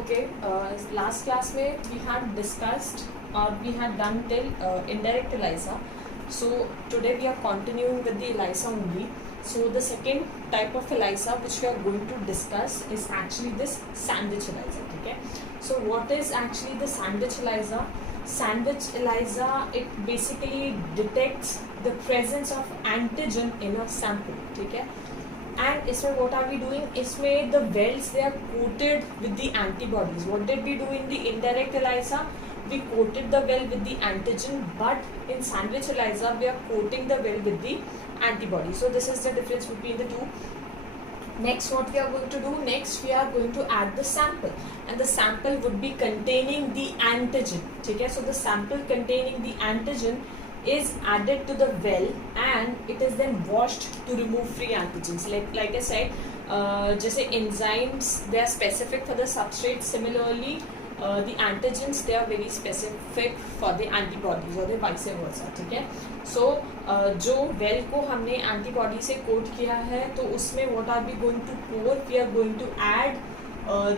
Okay, last class में we had discussed or we had done till indirect ELISA. So today we are continuing with the ELISA only. So the second type of ELISA which we are going to discuss is actually this sandwich ELISA. Okay. So what is actually the sandwich ELISA? Sandwich ELISA, it basically detects the presence of antigen in a sample. Okay. And इसमें what are we doing? इसमें the wells they are coated with the antibodies. What did we do in the indirect ELISA? We coated the well with the antigen, but in sandwich ELISA we are coating the well with the antibody. So this is the difference between the two. Next, what we are going to do? Next, we are going to add the sample, and the sample would be containing the antigen. Okay, so the sample containing the antigen is added to the well and it is then washed to remove free antigens. Like I said, जैसे enzymes they are specific for the substrate. Similarly, the antigens they are very specific for the antibodies or the vice versa. ठीक है. So जो well को हमने antibody से coat किया है तो उसमें what are we going to pour? We are going to add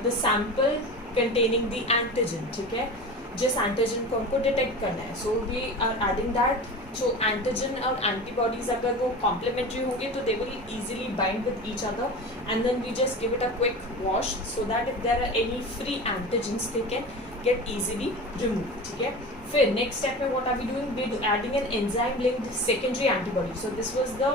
the sample containing the antigen. ठीक है. जिस एंटीजन को हमको डिटेक्ट करना है. So we are adding that. जो एंटीजन और एंटीबॉडीज अगर वो कॉम्प्लीमेंट्री होंगे तो they will easily bind with each other and then we just give it a quick wash so that if there are any free antigens they can get easily remove. ठीक है. फिर next step में what are we doing? We adding an enzyme linked secondary antibody. So this was the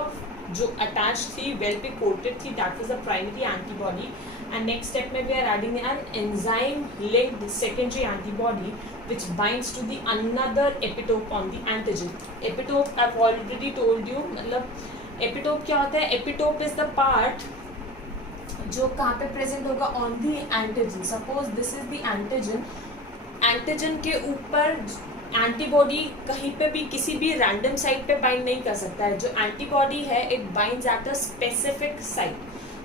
जो attach थी well पे coated थी that was the primary antibody. And next step में we are adding an enzyme linked secondary antibody which binds to the another epitope on the antigen. Epitope I've already told you. मतलब epitope क्या होता है? Epitope is the part जो कहाँ पे present होगा on the antigen. Suppose this is the antigen. Antigen के ऊपर एंटीबॉडी कहीं पे भी किसी भी रैंडम साइट पे बाइंड नहीं कर सकता है. जो एंटीबॉडी है it binds at a specific site.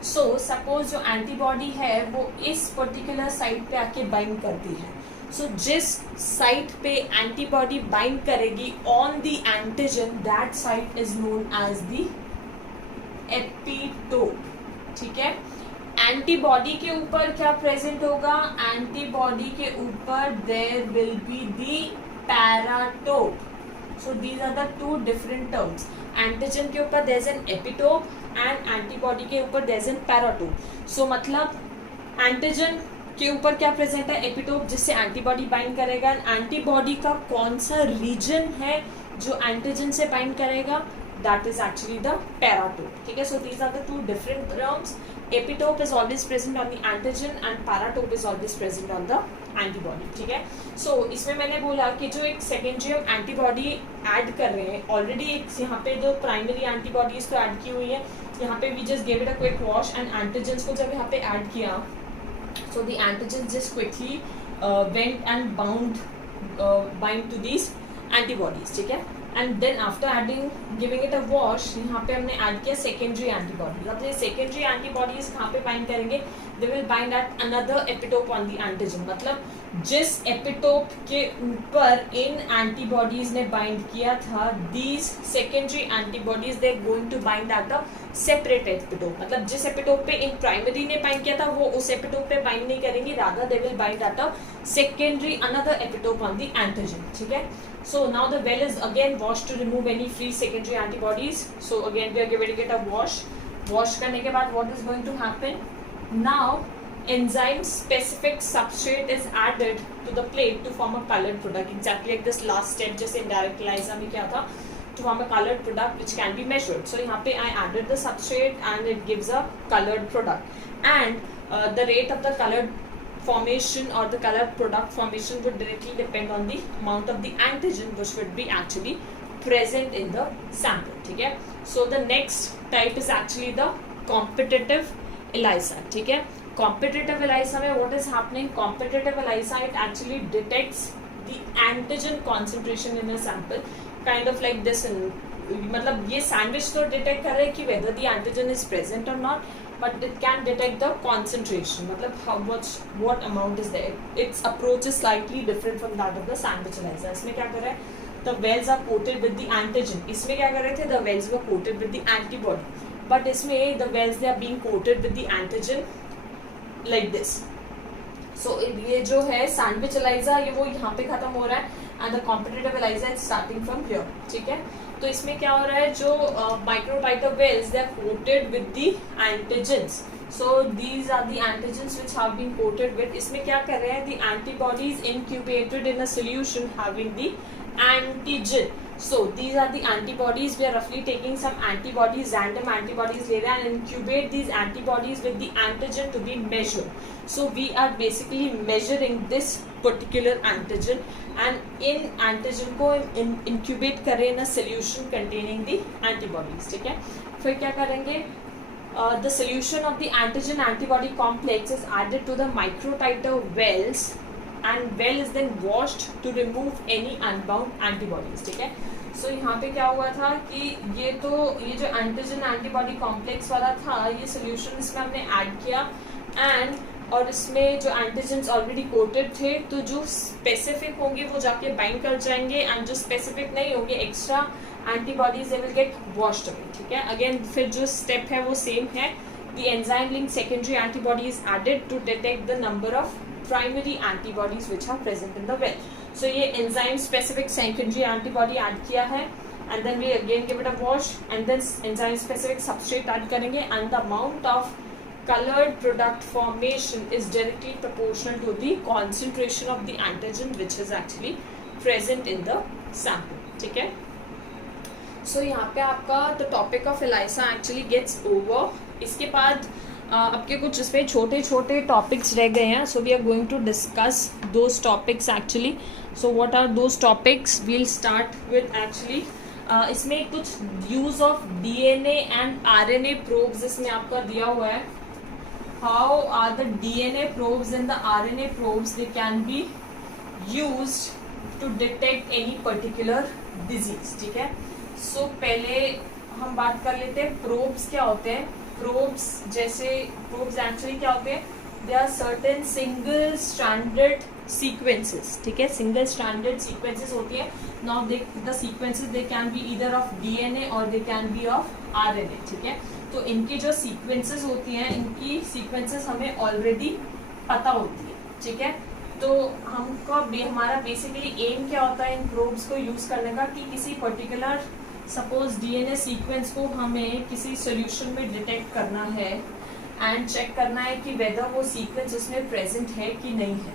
So suppose जो एंटीबॉडी है वो इस पर्टिकुलर साइट पे आके बाइंड करती है. सो जिस साइट पे एंटीबॉडी बाइंड करेगी on the antigen that site is known as the epitope. ठीक है. एंटीबॉडी के ऊपर क्या प्रेजेंट होगा? एंटीबॉडी के ऊपर there will be the paratope. So these are the two different terms. Antigen के ऊपर there is an epitope and antibody के ऊपर there is an paratope. So मतलब एंटीजन के ऊपर क्या प्रेजेंट है? एपिटोप जिससे एंटीबॉडी बाइंड करेगा. एंटीबॉडी का कौन सा रीजन है जो एंटीजन से बाइंड करेगा? That is actually the paratope. ठीक है. So these are the two different terms. Epitope is always present on the antigen and paratope is always present on the antibody. ठीक है. So इसमें मैंने बोला कि जो एक सेकेंडरी हम एंटीबॉडी ऐड कर रहे हैं ऑलरेडी एक यहाँ पे जो प्राइमरी एंटीबॉडीज तो ऐड की हुई है. यहाँ पे we just give it a quick wash and antigens को जब यहाँ पे ऐड किया so the antigens just quickly went and bind to these antibodies. ठीक है. And then after adding giving it a wash यहाँ पे हमने ऐड किया सेकेंडरी एंटीबॉडीज. अब ये सेकेंडरी एंटीबॉडीज कहाँ पे बाइंड करेंगे? They will bind at another epitope on the antigen. मतलब जिस एपिटोप के ऊपर इन एंटीबॉडीज ने बाइंड किया था these secondary antibodies they going to bind at a separate epitope. मतलब जिस एपिटोप पे इन प्राइमरी ने बाइंड किया था वो उस एपिटोप पे बाइंड नहीं करेंगी, rather they will bind at a secondary another epitope on the antigen. ठीक है. So now the well is again washed to remove any free secondary antibodies. So again we are giving it a wash. Wash करने के बाद what is going to happen? Now enzyme specific substrate is added to the plate to form a colored product. Exactly like this last step जैसे indirect ELISA में क्या था? To form a colored product which can be measured. So यहाँ पे I added the substrate and it gives a colored product. And the rate of the colored formation or the color product formation would directly depend on the amount of the antigen which would be actually present in the sample. ठीक है. So the next type is actually the competitive ELISA. ठीक है. Competitive ELISA में what is happening? Competitive ELISA it actually detects the antigen concentration in a sample kind of like this. मतलब ये sandwich तो detect कर रहे हैं कि whether the antigen is present or not, but it can detect the concentration. मतलब how much, what amount is there. Its approach is slightly different from that of the sandwich ELISA. इसमें क्या कर रहा है? The wells are coated with the antigen. इसमें क्या कर रहे थे? The wells were coated with the antibody. But इसमें the wells they are being coated with the antigen like this. सो ये जो है सैंडविच एलाइजा ये वो यहाँ पे खत्म हो रहा है and the competitive ELISA is starting from here, ठीक है। तो इसमें क्या हो रहा है, जो microtiter wells they are coated with the antigens, so these are the antigens which have been coated with. इसमें क्या कर रहे हैं, the antibodies incubated in a solution having the antigen, so these are the antibodies. We are roughly taking some antibodies, random antibodies ले रहे हैं and incubate these antibodies with the antigen to be measured. So we are basically measuring this particular antigen and in antigen को incubate करें in a solution containing the antibodies, ठीक है। फिर क्या करेंगे, the solution of the antigen antibody complex is added to the microtiter wells and well is then washed to remove any unbound antibodies, ठीक है। सो यहाँ पे क्या हुआ था कि ये जो एंटीजन एंटीबॉडी कॉम्प्लेक्स वाला था ये सोल्यूशन इसमें हमने ऐड किया एंड और इसमें जो एंटीजेंस ऑलरेडी कोटेड थे तो जो स्पेसिफिक होंगे वो जाके बाइंड कर जाएंगे एंड जो स्पेसिफिक नहीं होंगे extra antibodies they will get washed away, ठीक है। अगेन फिर जो स्टेप है वो सेम है, the enzyme link secondary antibody is added to detect the number of primary antibodies which are present in the well. So ये enzyme specific secondary antibody add किया है and then we again give it a wash and then enzyme specific substrate add करेंगे and the amount of colored product formation is directly proportional to the concentration of the antigen which is actually present in the sample, ठीक है। So यहाँ पे आपका the topic of ELISA actually gets over। इसके बाद आपके कुछ इसमें छोटे छोटे टॉपिक्स रह गए हैं, so we are going to discuss those topics actually. So what are those topics, we'll start with actually इसमें कुछ use of DNA and RNA probes इसमें आपका दिया हुआ है। How are the DNA probes and the RNA probes they can be used to detect any particular disease, ठीक है। सो पहले हम बात कर लेते हैं प्रोब्स क्या होते हैं। प्रोब्स एक्चुअली क्या होते हैं, they are certain single stranded sequences, ठीक है। सिंगल स्ट्रैंडेड सीक्वेंसेस होती है। Now the sequences they can be either of DNA और they can be of RNA, ठीक है। तो इनकी जो सीक्वेंसेस होती हैं इनकी सीक्वेंसेस हमें ऑलरेडी पता होती है, ठीक है। तो हमारा बेसिकली एम क्या होता है इन प्रोब्स को यूज करने का कि किसी पर्टिकुलर सपोज डीएनए सीक्वेंस को हमें किसी सॉल्यूशन में डिटेक्ट करना है एंड चेक करना है कि वेदर वो सीक्वेंस उसमें प्रेजेंट है कि नहीं है।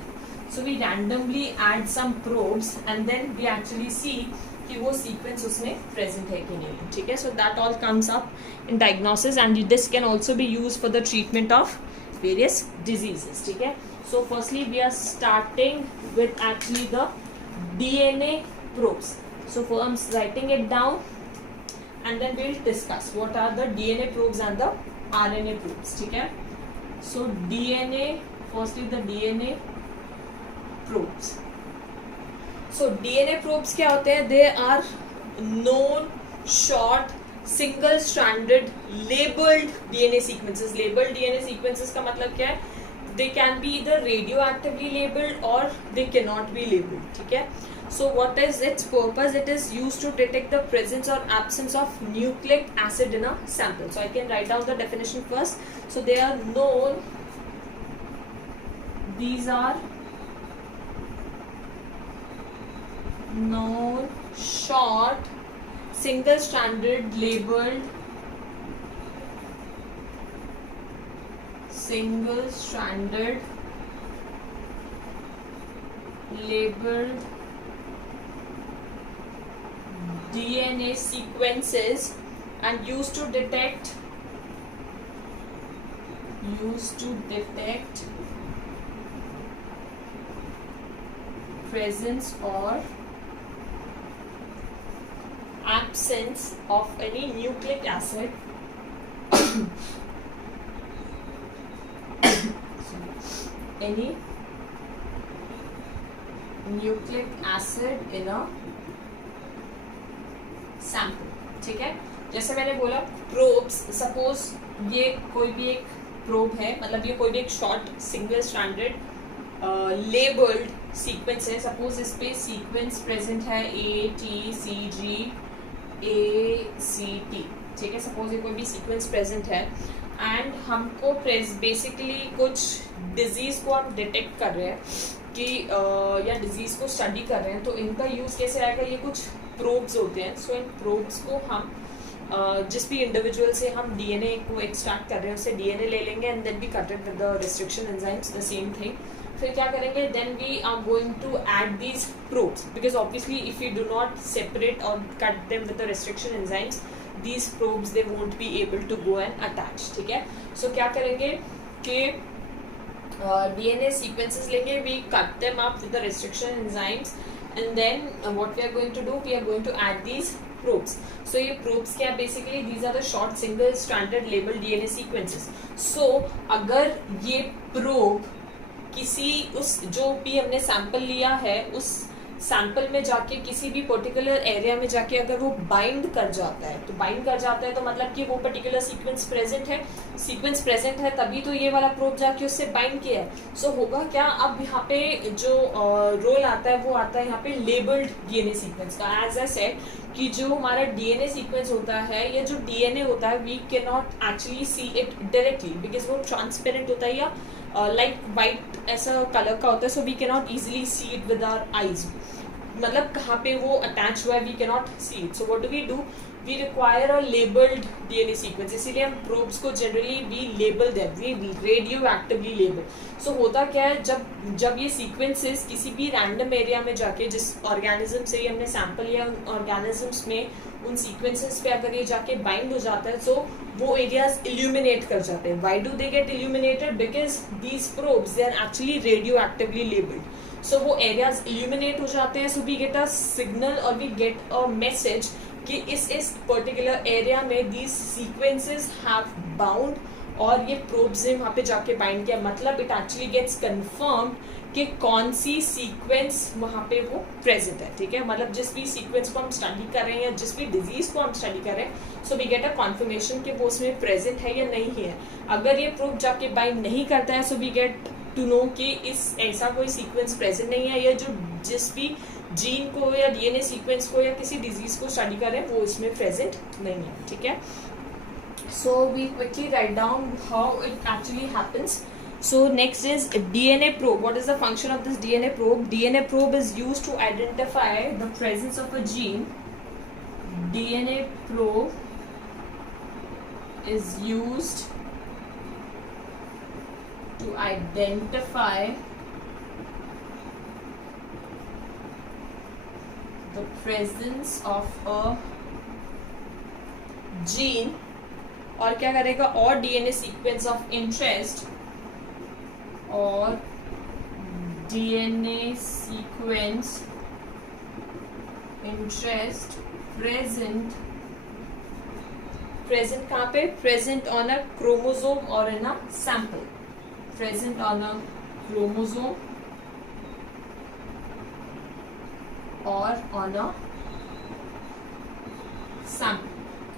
So we randomly add some probes and then we actually see कि वो सीक्वेंस उसमें प्रेजेंट है कि नहीं, ठीक है। So that all comes up in diagnosis and this can also be use for the treatment of various diseases, ठीक है। So firstly we are starting with actually the DNA probes. So for I am writing it down and then we'll discuss what are the DNA probes and the RNA probes, ठीक है। So DNA, firstly the DNA probes. So DNA probes क्या होते हैं, they are known short single stranded labeled DNA sequences. Labeled DNA sequences का मतलब क्या है, they can be either radioactively labeled or they cannot be labeled, ठीक है। So what is its purpose? It is used to detect the presence or absence of nucleic acid in a sample. So I can write down the definition first. So they are known, these are known short single stranded labeled DNA sequences and used to detect presence or absence of any nucleic acid any nucleic acid in a sample, ठीक है। जैसे मैंने बोला probes, suppose ये कोई भी एक probe है, मतलब ये कोई भी एक short single stranded labelled sequence है। सपोज इस पे सीक्वेंस प्रेजेंट है ATCG ACT, ठीक है। सपोज ये कोई भी सीक्वेंस प्रेजेंट है एंड हमको बेसिकली कुछ डिजीज को हम डिटेक्ट कर रहे हैं कि या डिजीज को स्टडी कर रहे हैं, तो इनका यूज कैसे आएगा, ये कुछ प्रोब्स होते हैं. सो इन प्रोब्स को हम जिस भी इंडिविजुअल से हम डीएनए को एक्सट्रैक्ट कर रहे हैं उससे डीएनए ले लेंगे and then be cut it with the restriction enzymes, the same thing. फिर क्या करेंगे, then we are going to add these probes, because obviously if you do not separate और cut them with the restriction enzymes, these probes they won't be able to go and attach. ठीक है. So क्या करेंगे कि DNA sequences लेंगे, we cut them up with the restriction enzymes and then what we are going to do, we are going to add these probes. So ये probes क्या basically these are the short single stranded labeled DNA sequences. So अगर ये probe किसी उस जो भी हमने sample लिया है उस सैंपल में जाके किसी भी पर्टिकुलर एरिया में जाके अगर वो बाइंड कर जाता है, तो बाइंड कर जाता है तो मतलब कि वो पर्टिकुलर सीक्वेंस प्रेजेंट है, तभी तो ये वाला प्रोब जाके उससे बाइंड किया है. सो होगा क्या, अब यहाँ पे जो रोल आता है वो आता है यहाँ पे लेबल्ड डीएनए सीक्वेंस का. एज आई सेड कि जो हमारा डीएनए सीक्वेंस होता है या जो डीएनए होता है, we can not actually see it directly because वो ट्रांसपेरेंट होता है या लाइक वाइट ऐसा कलर का होता है. So we can not easily see it with our eyes, मतलब कहाँ पे वो अटैच हुआ है we can not see it. So what do, we require a labelled DNA sequence. इसीलिए हम प्रोब्स को generally we label them, we radioactively label. So होता क्या है, जब ये सीक्वेंसेस किसी भी रैंडम एरिया में जाके जिस ऑर्गेनिज्म से ये हमने सैंपल लिया उन ऑर्गेनिजम्स में उन सीक्वेंसेस पे अगर ये जाके बाइंड हो जाता है, सो वो एरियाज इल्यूमिनेट कर जाते हैं. Why do they get illuminated, because these probes they are actually radioactively labelled. So वो एरियाज इल्यूमिनेट हो जाते हैं. So we get a signal और वी गेट अ मैसेज कि इस पर्टिकुलर एरिया में दीज सीक्वेंसेस हैव बाउंड और ये प्रोब्स ने वहाँ पे जाके बाइंड किया. मतलब इट एक्चुअली गेट्स कन्फर्म्ड कि कौन सी सीक्वेंस वहाँ पे वो प्रेजेंट है. ठीक है, मतलब जिस भी सीक्वेंस को हम स्टडी कर रहे हैं या जिस भी डिजीज को हम स्टडी कर रहे हैं, so we get a confirmation कि वो उसमें प्रेजेंट है या नहीं है. अगर ये प्रोब जाके बाइंड नहीं करता है, so we get to know कि इस ऐसा कोई सीक्वेंस प्रेजेंट नहीं है, या जो जिस भी जीन को या डीएनए सीक्वेंस को या किसी डिजीज को स्टडी कर रहे हैं वो इसमें प्रेजेंट नहीं है. ठीक है. So we quickly write down how it actually happens. So next is DNA probe. What is the function of this DNA probe? DNA probe is used to identify the presence of a gene. DNA probe is used to identify the presence of a gene. और क्या करेगा, और DNA sequence of interest और DNA sequence interest present कहाँ पे, present on a chromosome और in a sample. Present on a chromosome और on a sample.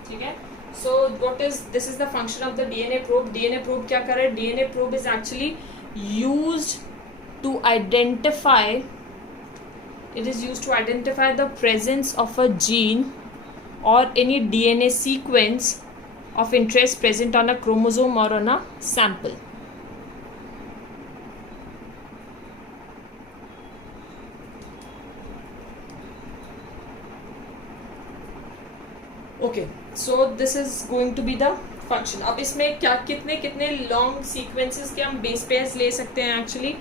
ठीक है. So this is the function of the DNA probe. DNA probe क्या कर रहा है, DNA probe is actually used to identify, it is used to identify the presence of a gene or any DNA sequence of interest present on a chromosome or on a sample. Okay, so this is going to be the function. अब इसमें क्या कितने long sequences के हम base pairs ले सकते हैं actually.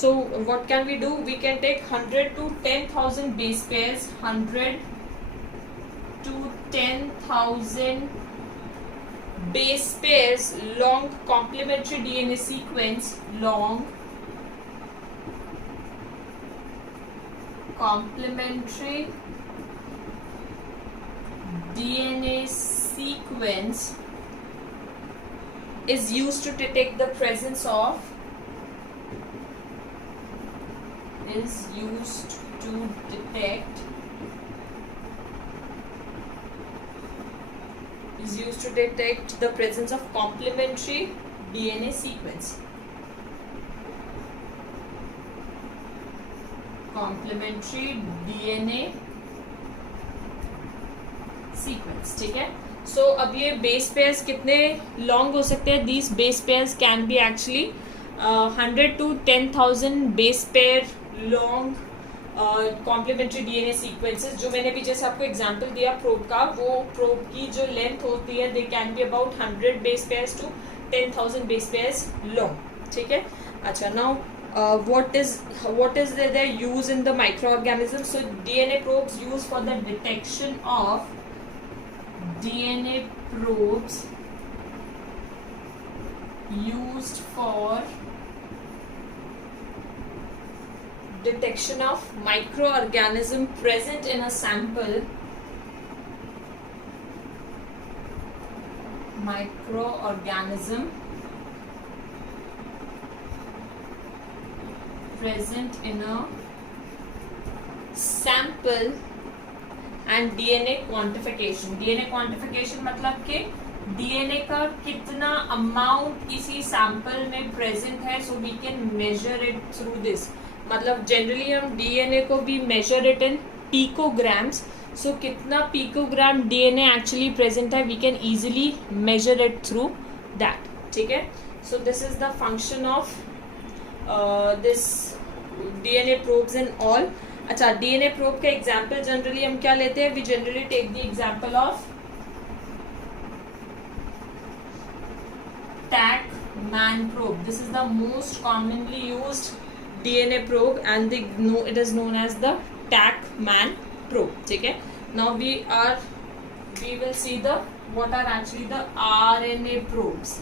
So what can we do, we can take 100 to 10,000 base pairs, 100 to 10,000 base pairs, long complementary DNA sequence, long complementary DNA sequence is used to detect the presence of the presence of complementary DNA sequence. Complementary DNA sequence. ठीक है. सो अब ये base pairs कितने long हो सकते हैं? These base pairs can be actually 100 to 10,000 base pair long complementary DNA sequences. जो मैंने भी जैसे आपको एग्जांपल दिया प्रोब का, वो प्रोब की जो लेंथ होती है they can be about 100 base pairs to 10,000 base pairs long. ठीक है. अच्छा, now what is their use in the microorganism? So DNA probes used for the detection of DNA probes used for detection of microorganism present in a sample. Microorganism present in a sample and DNA quantification. DNA quantification मतलब कि DNA का कितना amount किसी sample में present है, so we can measure it through this. मतलब generally हम DNA को भी मेजर इट इन पिकोग्राम्स. सो कितना पिकोग्राम DNA एक्चुअली प्रेजेंट है, we can easily measure it through that. ठीक है. So this is the function of this DNA probes and all. अच्छा, DNA probe का एग्जाम्पल जनरली हम क्या लेते हैं? We generally take the example of TaqMan probe. This is the most commonly used DNA probe and it is known as the TaqMan probe. ठीक है. Now we will see what are actually the RNA probes.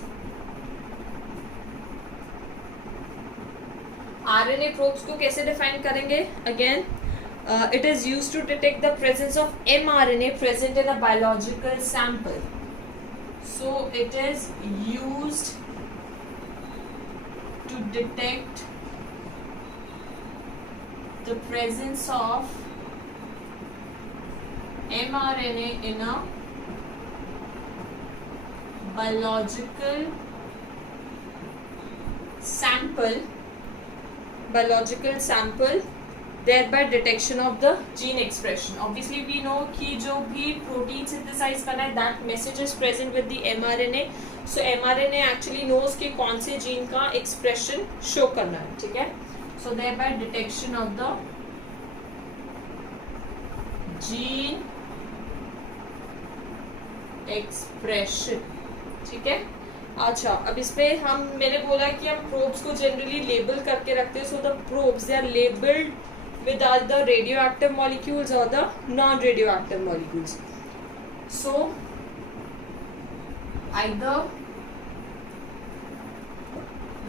RNA probes को कैसे define करेंगे? Again, it is used to detect the presence of mRNA present in a biological sample. So it is used to detect the presence of mRNA in a biological sample, thereby detection of the gene expression. Obviously we know कि जो भी protein synthesize करना है, that message is present with the mRNA. So mRNA actually knows कि कौन से gene का expression show करना है. ठीक है. So thereby detection of the gene expression. ठीक है. अच्छा, अब इसमें मैंने बोला कि हम प्रोब्स को जनरली लेबल करके रखते हैं. So the probes they are labelled with either radioactive molecules or the non-radioactive molecules. So either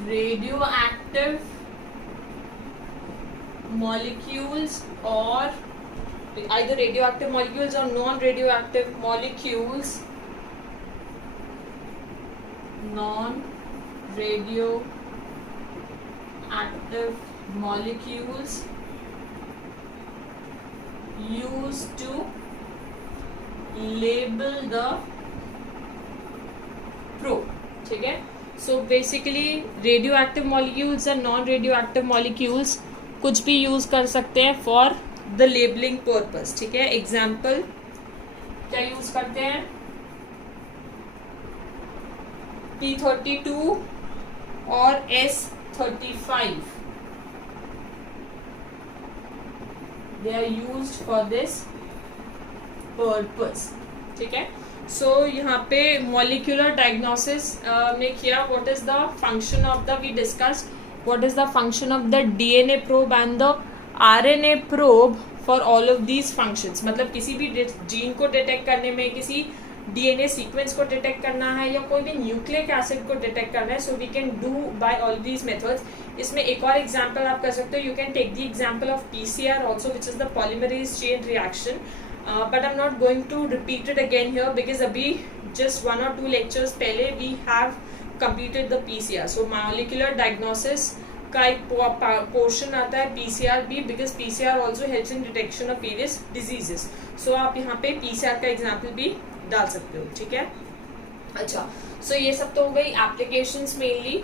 radioactive molecules or non-radioactive molecules, used to label the probe. ठीक है. So basically radioactive molecules और non-radioactive molecules कुछ भी use कर सकते हैं for the labeling purpose. ठीक है. एग्जाम्पल क्या यूज करते हैं? P32 और S35. They are used for this purpose. ठीक है. So यहाँ पे molecular diagnosis में किया. What is the function of the, we discussed what is the function of the DNA probe and the RNA probe for all of these functions. मतलब किसी भी gene को डिटेक्ट करने में, किसी DNA सीक्वेंस को डिटेक्ट करना है, या कोई भी न्यूक्लिक एसिड को डिटेक्ट करना है, so we can do by all these methods. इसमें एक और एग्जांपल आप कर सकते हो. You can take the example of PCR also, which is the polymerase chain reaction. But I am not going to repeat it again here because अभी just 1 or 2 lectures पहले we have completed the PCR. So molecular diagnosis का एक portion आता है PCR भी, because PCR also helps in detection of various diseases. So आप यहाँ पे PCR का एग्जाम्पल भी डाल सकते हो. ठीक है. अच्छा, सो ये सब तो हो गई एप्लीकेशंस मेनली.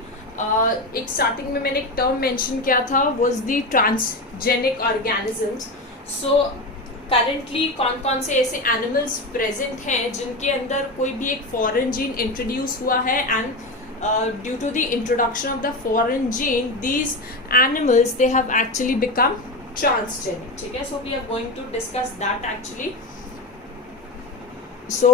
एक स्टार्टिंग में मैंने एक टर्म मेंशन किया था, was the transgenic organisms. So currently कौन कौन से ऐसे एनिमल्स प्रेजेंट हैं जिनके अंदर कोई भी एक फॉरेन जीन इंट्रोड्यूस हुआ है, and due to the introduction of the foreign gene these animals they have actually become transgenic. ठीक है, so we are going to discuss that actually. So